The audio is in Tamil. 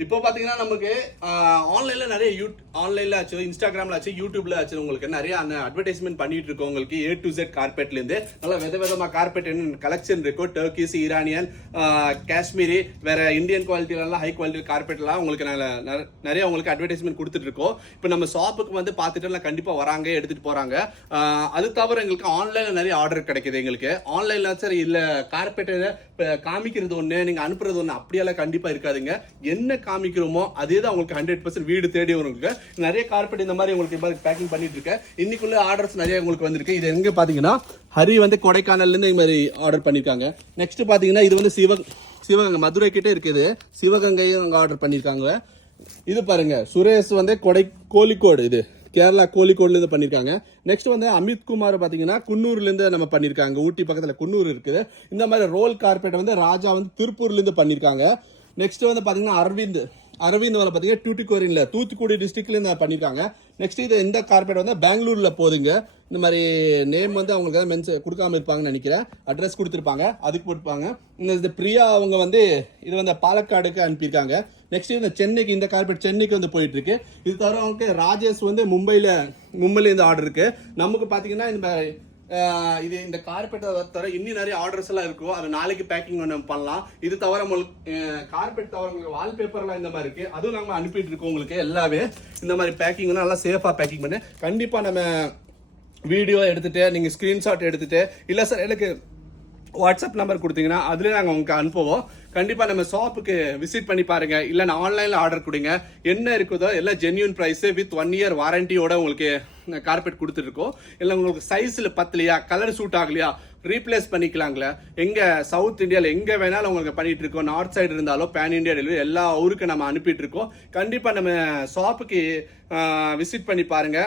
இப்போ பாத்தீங்கன்னா நமக்கு ஆன்லைன்ல நிறைய ஆன்லைன்ல ஆச்சு, இன்ஸ்டாகிராம்ல ஆச்சு, யூடியூப்ல ஆச்சு, உங்களுக்கு நிறைய அட்வர்டைஸ்மெண்ட் பண்ணிட்டு இருக்கோம். உங்களுக்கு A to Z கார்பெட்ல இருந்து நல்லா விதமா கார்பெட் கலெக்ஷன் இருக்கும். டர்க்கிஸ், ஈரானியன், காஷ்மீரி, வேற இந்தியன் குவாலிட்டிலாம் ஹை குவாலிட்டி கார்பெட் எல்லாம் உங்களுக்கு நிறைய உங்களுக்கு அட்வர்டைஸ்மெண்ட் கொடுத்துட்டு இருக்கோம். இப்போ நம்ம ஷாப்புக்கு வந்து பார்த்துட்டு கண்டிப்பா வராங்க, எடுத்துட்டு போறாங்க. அது தவிர எங்களுக்கு ஆன்லைன்ல நிறைய ஆர்டர் கிடைக்குது. எங்களுக்கு ஆன்லைன்ல சரி இல்ல கார்பெட் காமிக்கிறது ஒண்ணு, நீங்க அனுப்புறது ஒண்ணு, அப்படியெல்லாம் கண்டிப்பா இருக்காதுங்க. என்ன காமிக்கிறோமோ அதே தான் உங்களுக்கு 100% வீடு தேடி வரும். நிறைய கார்பெட் இந்த மாதிரி உங்களுக்கு பேக்கிங் பண்ணிட்டு இருக்கேன். இன்னைக்குள்ள ஆர்டர்ஸ் நிறைய உங்களுக்கு வந்திருக்கு. இது எங்க பாத்தீங்கன்னா ஹரி வந்து கொடைக்கானல்ல இருந்து இந்த மாதிரி ஆர்டர் பண்ணிருக்காங்க. நெக்ஸ்ட் பாத்தீங்கன்னா இது வந்து சிவகங்கை மதுரை கிட்ட இருக்குது. சிவகங்கையும் அங்க ஆர்டர் பண்ணிருக்காங்க. இது பாருங்க, சுரேஷ் வந்து கோழிக்கோடு, இது கேரளா கோழிக்கோடுல இருந்து பண்ணிருக்காங்க. நெக்ஸ்ட் வந்து அமித் குமார் பாத்தீங்கன்னா குன்னூர்ல இருந்து நம்ம பண்ணிருக்காங்க. ஊட்டி பக்கத்துல குன்னூர் இருக்குது. இந்த மாதிரி ரோல் கார்பெட் வந்து ராஜா வந்து திருப்பூர்ல இருந்து பண்ணிருக்காங்க. நெக்ஸ்ட் வந்து பாத்தீங்கன்னா அரவிந்த் வந்து பாத்தீங்கன்னா டூட்டிகோரின்ல தூத்துக்குடி டிஸ்ட்ரிக்ட்ல இருந்து பண்ணிருக்காங்க. நெக்ஸ்ட் இது இந்த கார்பெட் வந்து பெங்களூர்ல போகுதுங்க. இந்த மாதிரி நேம் வந்து அவங்களுக்கு கொடுக்காம இருப்பாங்கன்னு நினைக்கிறேன். அட்ரஸ் கொடுத்துருப்பாங்க, அதுக்கு போட்டுப்பாங்க. இந்த பிரியா அவங்க வந்து இது வந்து பாலக்காடுக்கு அனுப்பியிருக்காங்க. நெக்ஸ்ட் இந்த சென்னைக்கு, இந்த கார்பெட் சென்னைக்கு வந்து போயிட்டு இருக்கு. இது தவிர அவங்க ராஜேஷ் வந்து மும்பைல இருந்து ஆர்டர் இருக்கு. நமக்கு பாத்தீங்கன்னா இந்த கார்பெட் தவிர இன்னும் நிறைய ஆர்டர்ஸ் எல்லாம் இருக்கும். அது நாளைக்கு பேக்கிங் நம்ம பண்ணலாம். இது தவிர கார்பெட் தவிர உங்களுக்கு வால்பேப்பர்லாம் இந்த மாதிரி இருக்கு. அதுவும் நம்ம அனுப்பிட்டு இருக்கோம். உங்களுக்கு எல்லாமே இந்த மாதிரி பேக்கிங் நல்லா சேஃபா பேக்கிங் பண்ணு. கண்டிப்பா நம்ம வீடியோ எடுத்துட்டு நீங்க ஸ்கிரீன்ஷாட் எடுத்துட்டு இல்ல சார் எனக்கு வாட்ஸ்அப் நம்பர் கொடுத்தீங்கன்னா அதுல நாங்கள் உங்களுக்கு அனுப்புவோம். கண்டிப்பா நம்ம ஷாப்புக்கு விசிட் பண்ணி பாருங்க. இல்ல நான் ஆன்லைன்ல ஆர்டர் கொடுங்க. என்ன இருக்குதோ எல்லாம் ஜென்யூன் பிரைஸ் வித் 1 year வாரண்டியோட உங்களுக்கு கார்பெட் கொடுத்துட்டு இருக்கோம். இல்ல உங்களுக்கு சைஸ்ல பத்தலையா, கலர் சூட் ஆகலையா, ரீப்ளேஸ் பண்ணிக்கலாங்களா. எங்க சவுத் இந்தியாவில் எங்க வேணாலும் உங்களுக்கு பண்ணிட்டு இருக்கோம். நார்த் சைடு இருந்தாலும் பேன் இந்தியா டெலிவரி எல்லா ஊருக்கு நம்ம அனுப்பிட்டு இருக்கோம். கண்டிப்பா நம்ம ஷாப்புக்கு விசிட் பண்ணி பாருங்க.